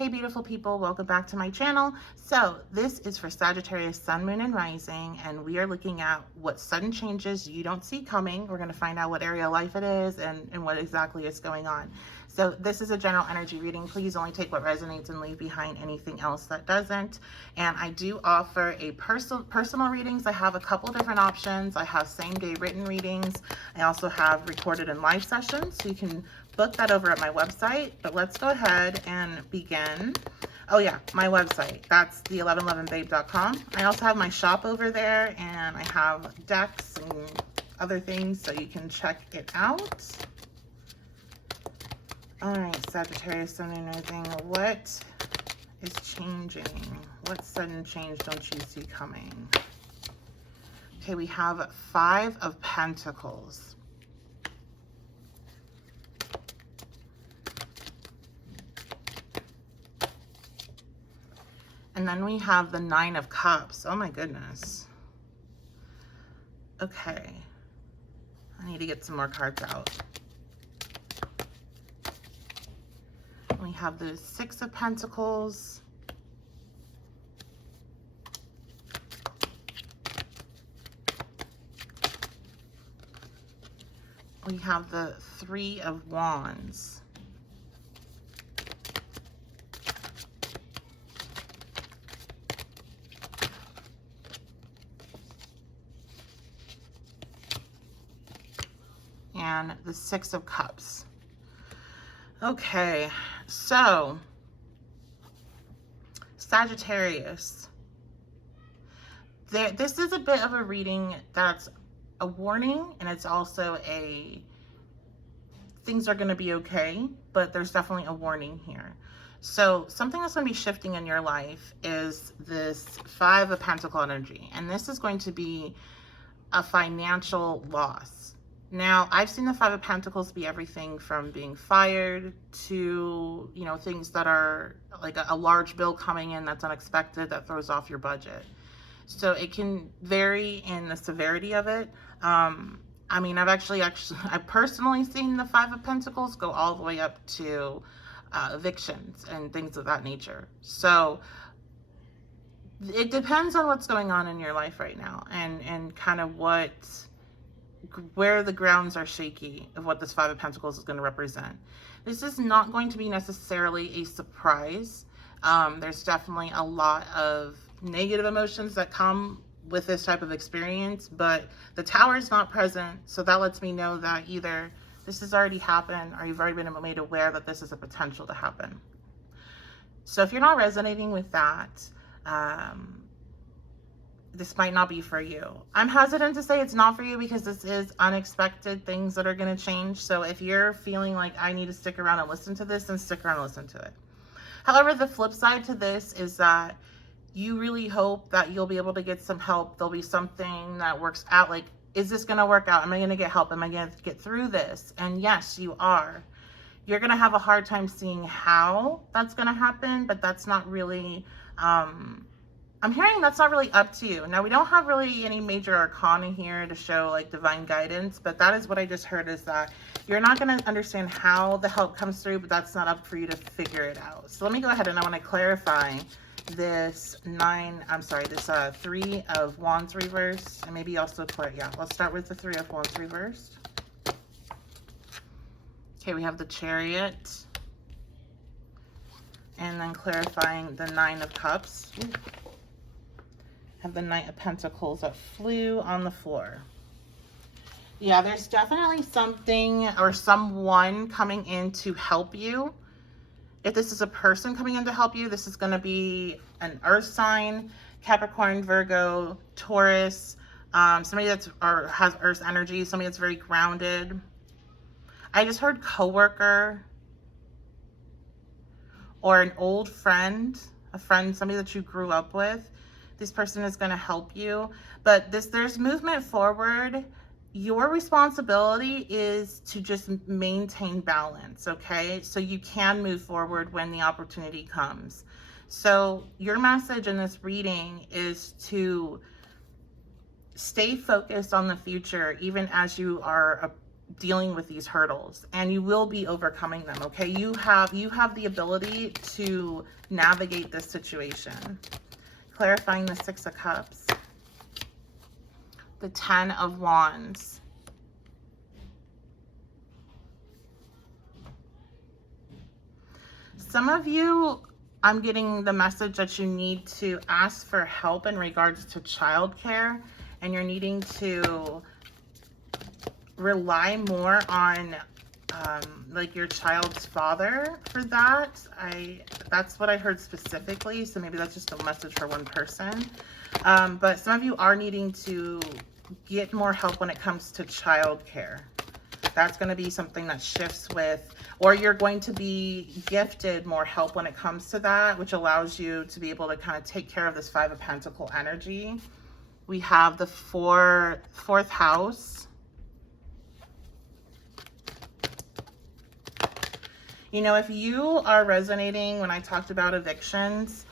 Hey beautiful people, welcome back to my channel. So this is for Sagittarius Sun, Moon, and Rising, and we are looking at what sudden changes you don't see coming. We're going to find out what area of life it is and what exactly is going on. So this is a general energy reading. Please only take what resonates and leave behind anything else that doesn't. And I do offer a personal readings. I have a couple different options. I have same day written readings. I also have recorded and live sessions, so you can book that over at my website. But let's go ahead and begin. Oh yeah, my website, that's the1111babe.com. I also have my shop over there, and I have decks and other things, so you can check it out. All right, Sagittarius Sun and everything, what is changing? What sudden change don't you see coming? Okay, we have 5 of Pentacles. And then we have the 9 of Cups. Oh my goodness. Okay. I need to get some more cards out. We have the 6 of Pentacles. We have the 3 of Wands. And the 6 of Cups. Okay, so Sagittarius, this is a bit of a reading that's a warning, and it's also a things are going to be okay, but there's definitely a warning here. So something that's going to be shifting in your life is this 5 of Pentacle energy, and this is going to be a financial loss. Now, I've seen the 5 of Pentacles be everything from being fired to, you know, things that are like a large bill coming in that's unexpected that throws off your budget. So it can vary in the severity of it. I mean, I've personally seen the 5 of Pentacles go all the way up to evictions and things of that nature. So it depends on what's going on in your life right now, and kind of where the grounds are shaky of what this 5 of Pentacles is going to represent. This is not going to be necessarily a surprise. There's definitely a lot of negative emotions that come with this type of experience, but the Tower is not present, so that lets me know that either this has already happened or you've already been made aware that this is a potential to happen. So if you're not resonating with that, this might not be for you. I'm hesitant to say it's not for you because this is unexpected things that are going to change. So if you're feeling like I need to stick around and listen to this, then stick around and listen to it. However, the flip side to this is that you really hope that you'll be able to get some help. There'll be something that works out. Like, is this going to work out? Am I going to get help? Am I going to get through this? And yes, you are. You're going to have a hard time seeing how that's going to happen, but that's not really, I'm hearing that's not really up to you. Now, we don't have really any major arcana here to show like divine guidance, but that is what I just heard, is that you're not going to understand how the help comes through, but that's not up for you to figure it out. So let me go ahead and I want to clarify this 3 of Wands reversed, and maybe also let's start with the 3 of Wands reversed. Okay, we have the Chariot, and then clarifying the 9 of Cups. Ooh. Have the Knight of Pentacles that flew on the floor. Yeah, there's definitely something or someone coming in to help you. If this is a person coming in to help you, this is going to be an earth sign, Capricorn, Virgo, Taurus, somebody has earth energy, somebody that's very grounded. I just heard coworker or an old friend, somebody that you grew up with. This person is going to help you, but there's movement forward. Your responsibility is to just maintain balance, okay? So you can move forward when the opportunity comes. So your message in this reading is to stay focused on the future, even as you are dealing with these hurdles, and you will be overcoming them. Okay, you have the ability to navigate this situation. Clarifying the Six of Cups, the Ten of Wands, some of you, I'm getting the message that you need to ask for help in regards to childcare, and you're needing to rely more on like your child's father for that. That's what I heard specifically, so maybe that's just a message for one person. But some of you are needing to get more help when it comes to childcare. That's going to be something that shifts with, or you're going to be gifted more help when it comes to that, which allows you to be able to kind of take care of this Five of Pentacle energy. We have the fourth house. You know, if you are resonating when I talked about evictions,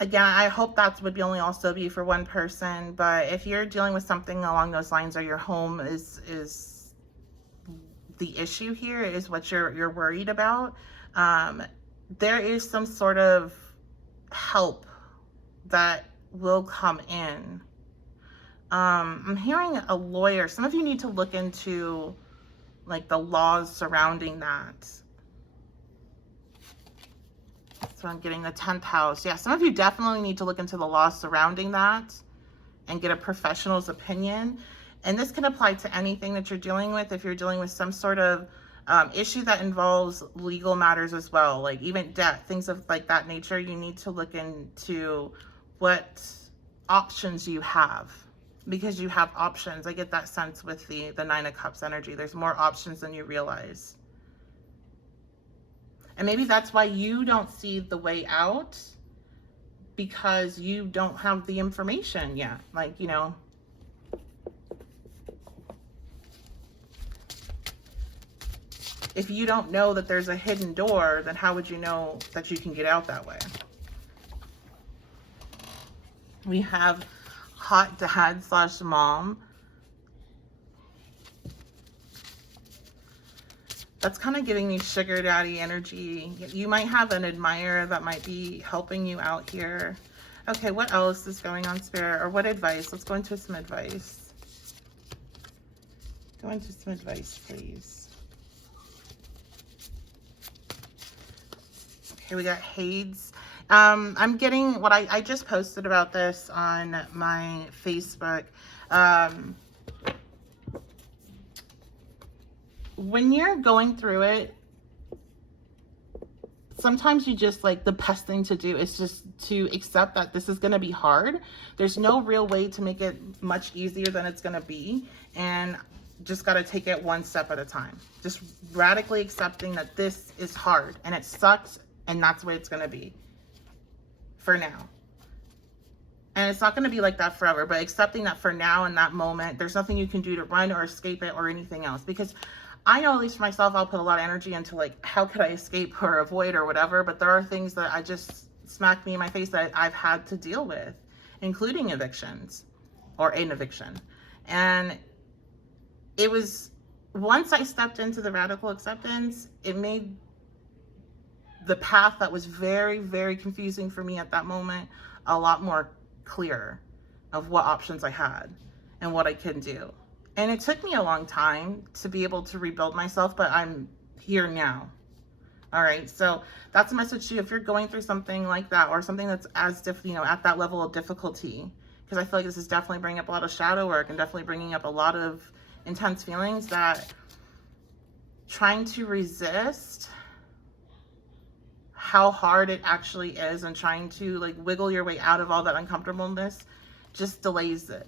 again, I hope that would be only also be for one person, but if you're dealing with something along those lines, or your home is the issue here, is what you're worried about, there is some sort of help that will come in. I'm hearing a lawyer. Some of you need to look into like the laws surrounding that. So I'm getting the 10th house. Yeah, some of you definitely need to look into the laws surrounding that and get a professional's opinion. And this can apply to anything that you're dealing with. If you're dealing with some sort of issue that involves legal matters as well, like even debt, things of like that nature, you need to look into what options you have. Because you have options. I get that sense with the Nine of Cups energy. There's more options than you realize. And maybe that's why you don't see the way out, because you don't have the information yet. Like, you know, if you don't know that there's a hidden door, then how would you know that you can get out that way? We have hot dad / mom. That's kind of giving me sugar daddy energy. You might have an admirer that might be helping you out here. Okay, what else is going on, Spirit? Or what advice? Let's go into some advice. Go into some advice, please. Okay, we got Hades. I'm getting what I just posted about this on my Facebook. When you're going through it, sometimes you just like, the best thing to do is just to accept that this is going to be hard. There's no real way to make it much easier than it's going to be. And just got to take it one step at a time. Just radically accepting that this is hard and it sucks, and that's the way it's going to be for now. And it's not going to be like that forever, but accepting that for now, in that moment, there's nothing you can do to run or escape it or anything else. Because I know, at least for myself, I'll put a lot of energy into like, how could I escape or avoid or whatever, but there are things that I just smack me in my face that I've had to deal with, including evictions or an eviction. And it was, once I stepped into the radical acceptance, it made the path that was very, very confusing for me at that moment a lot more clear of what options I had and what I can do. And it took me a long time to be able to rebuild myself, but I'm here now. All right, so that's a message to you if you're going through something like that, or something that's as you know, at that level of difficulty, because I feel like this is definitely bringing up a lot of shadow work and definitely bringing up a lot of intense feelings, that trying to resist how hard it actually is and trying to like wiggle your way out of all that uncomfortableness just delays it.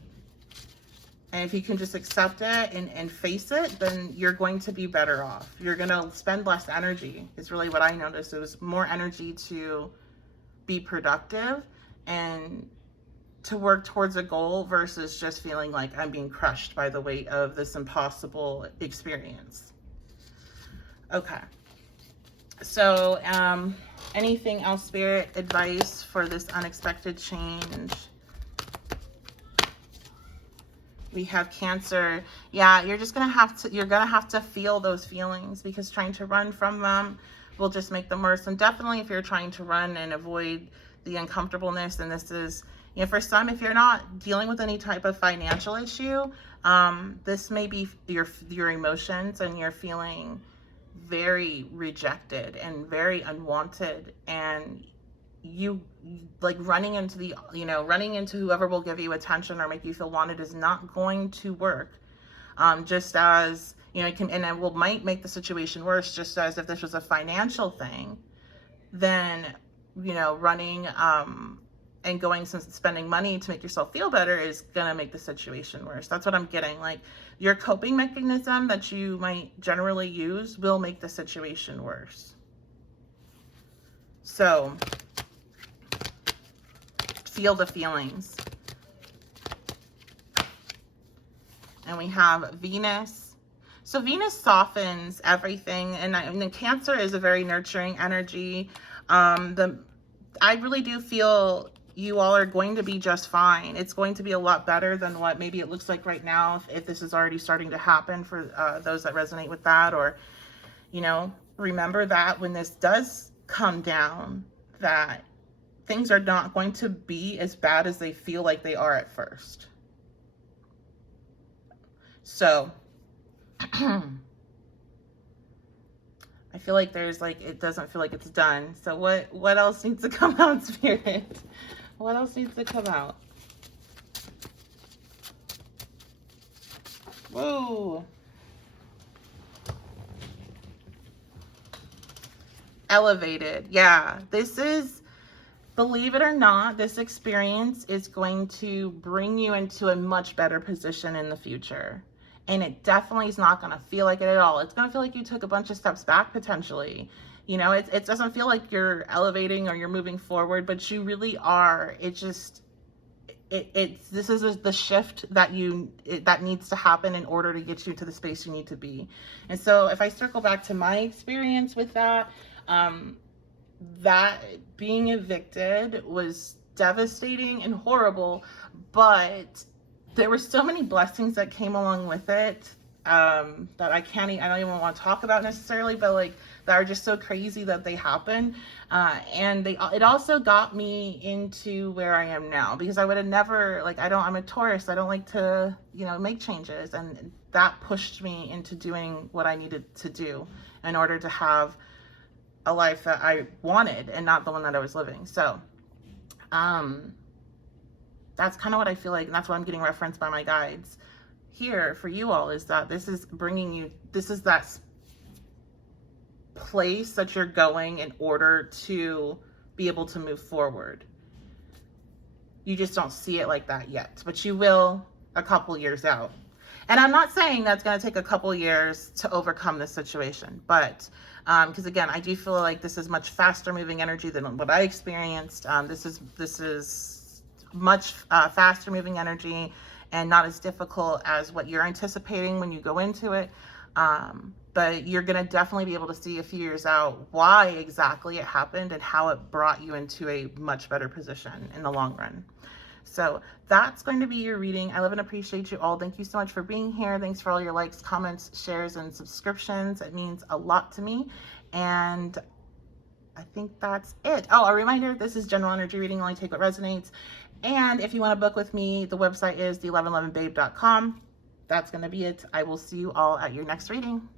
And if you can just accept it and face it, then you're going to be better off. You're going to spend less energy, is really what I noticed. It was more energy to be productive and to work towards a goal, versus just feeling like I'm being crushed by the weight of this impossible experience. Okay. So, anything else, Spirit, advice for this unexpected change? We have Cancer. Yeah, you're gonna have to feel those feelings, because trying to run from them will just make them worse. And definitely if you're trying to run and avoid the uncomfortableness, and this is, you know, for some, if you're not dealing with any type of financial issue, this may be your emotions, and you're feeling very rejected and very unwanted, and you like running into running into whoever will give you attention or make you feel wanted is not going to work. Just as, you know, might make the situation worse. Just as if this was a financial thing, then, you know, running and spending money to make yourself feel better is gonna make the situation worse. That's what I'm getting. Like, your coping mechanism that you might generally use will make the situation worse. So feel the feelings. And we have Venus. So Venus softens everything, and Cancer is a very nurturing energy. I really do feel you all are going to be just fine. It's going to be a lot better than what maybe it looks like right now, if this is already starting to happen for those that resonate with that. Or, you know, remember that when this does come down, that things are not going to be as bad as they feel like they are at first. So I feel like it doesn't feel like it's done. So what else needs to come out, Spirit? What else needs to come out? Whoa. Elevated. Yeah, this is, believe it or not, this experience is going to bring you into a much better position in the future. And it definitely is not going to feel like it at all. It's going to feel like you took a bunch of steps back potentially. You know, it doesn't feel like you're elevating or you're moving forward, but you really are. It just, this is the shift that that needs to happen in order to get you to the space you need to be. And so if I circle back to my experience with that, that being evicted was devastating and horrible, but there were so many blessings that came along with it, that I don't even want to talk about necessarily, but like, that are just so crazy that they happen. And it also got me into where I am now, because I would have never, like, I'm a Taurus. I don't like to, you know, make changes. And that pushed me into doing what I needed to do in order to have a life that I wanted and not the one that I was living. So, that's kind of what I feel like. And that's what I'm getting referenced by my guides here for you all, is that this is that place that you're going in order to be able to move forward. You just don't see it like that yet, but you will a couple years out. And I'm not saying that's going to take a couple years to overcome this situation, but because again, I do feel like this is much faster moving energy than what I experienced. This is much faster moving energy and not as difficult as what you're anticipating when you go into it. But you're going to definitely be able to see a few years out why exactly it happened and how it brought you into a much better position in the long run. So that's going to be your reading. I love and appreciate you all. Thank you so much for being here. Thanks for all your likes, comments, shares, and subscriptions. It means a lot to me. And I think that's it. Oh, a reminder, this is general energy reading. Only take what resonates. And if you want to book with me, the website is the1111babe.com. That's going to be it. I will see you all at your next reading.